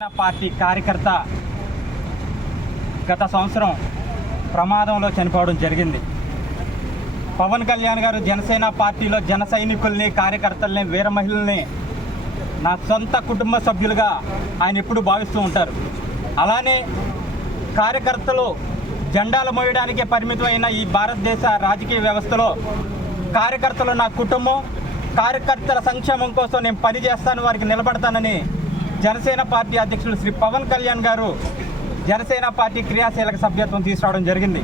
Party కార్యకర్త గత సంవత్సరం ప్రమాదంలో చనిపోవడం జరిగింది. పవన్ కళ్యాణ్ గారు జనసేన పార్టీలో జన సైనికుల్ని, కార్యకర్తల్ని, వీర మహిళల్ని నా సొంత కుటుంబ సభ్యులుగా ఆయన ఎప్పుడు భావిస్తూ ఉంటారు. అలానే కార్యకర్తలు జెండాలు మోయడానికే పరిమితమైన ఈ భారతదేశ రాజకీయ వ్యవస్థలో కార్యకర్తలు నా కుటుంబం, కార్యకర్తల సంక్షేమం కోసం నేను పనిచేస్తాను, వారికి నిలబడతానని జనసేన పార్టీ అధ్యక్షులు శ్రీ పవన్ కళ్యాణ్ గారు జనసేన పార్టీ క్రియాశీలక సభ్యత్వం తీసుకురావడం జరిగింది.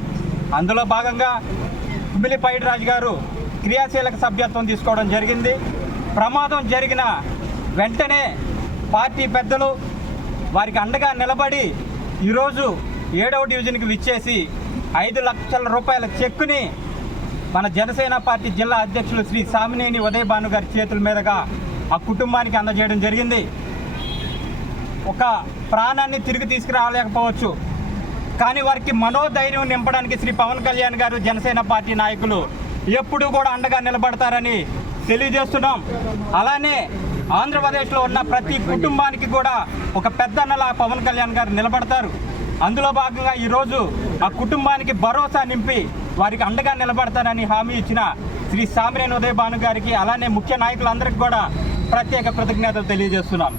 అందులో భాగంగా కుమిలి పైడిరాజు గారు క్రియాశీలక సభ్యత్వం తీసుకోవడం జరిగింది. ప్రమాదం జరిగిన వెంటనే పార్టీ పెద్దలు వారికి అండగా నిలబడి ఈరోజు 7వ డివిజన్కి విచ్చేసి 5 లక్షల రూపాయల చెక్కుని మన జనసేన పార్టీ జిల్లా అధ్యక్షులు శ్రీ సామినేని ఉదయ్ భాను గారి చేతుల మీదుగా ఆ కుటుంబానికి అందజేయడం జరిగింది. ఒక ప్రాణాన్ని తిరిగి తీసుకురాలేకపోవచ్చు, కానీ వారికి మనోధైర్యం నింపడానికి శ్రీ పవన్ కళ్యాణ్ గారు, జనసేన పార్టీ నాయకులు ఎప్పుడూ కూడా అండగా నిలబడతారని తెలియజేస్తున్నాం. అలానే ఆంధ్రప్రదేశ్లో ఉన్న ప్రతి కుటుంబానికి కూడా ఒక పెద్దన్నలా పవన్ కళ్యాణ్ గారు నిలబడతారు. అందులో భాగంగా ఈరోజు ఆ కుటుంబానికి భరోసా నింపి వారికి అండగా నిలబడతారని హామీ ఇచ్చిన శ్రీ సామినేని ఉదయ్ భాను గారికి, అలానే ముఖ్య నాయకులందరికీ కూడా ప్రత్యేక కృతజ్ఞతలు తెలియజేస్తున్నాం.